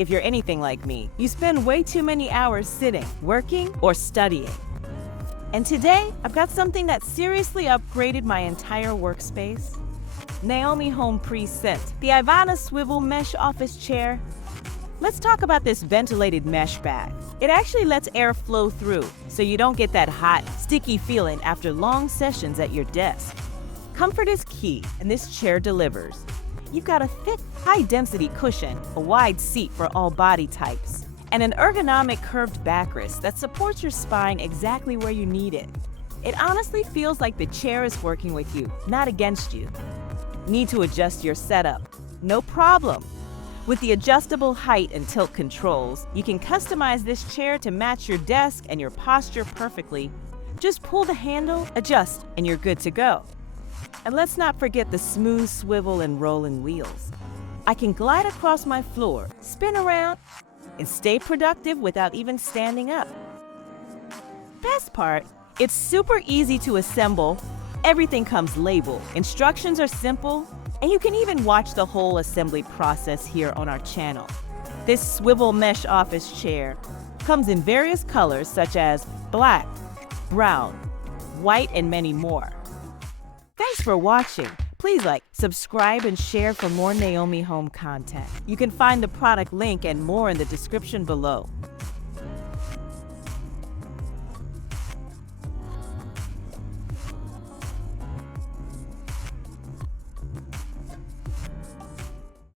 if you're anything like me, you spend way too many hours sitting, working, or studying. And today, I've got something that seriously upgraded my entire workspace. Naomi Home Present, the Ivana Swivel Mesh Office Chair. Let's talk about this ventilated mesh bag. It actually lets air flow through, so you don't get that hot, sticky feeling after long sessions at your desk. Comfort is key, and this chair delivers. You've got a thick, high-density cushion, a wide seat for all body types, and an ergonomic curved backrest that supports your spine exactly where you need it. It honestly feels like the chair is working with you, not against you. Need to adjust your setup? No problem. With the adjustable height and tilt controls, you can customize this chair to match your desk and your posture perfectly. Just pull the handle, adjust, and you're good to go. And let's not forget the smooth swivel and rolling wheels. I can glide across my floor, spin around, and stay productive without even standing up. Best part, it's super easy to assemble. Everything comes labeled. Instructions are simple, and you can even watch the whole assembly process here on our channel. This swivel mesh office chair comes in various colors such as black, brown, white, and many more. Thanks for watching. Please like, subscribe, and share for more Naomi Home content. You can find the product link and more in the description below.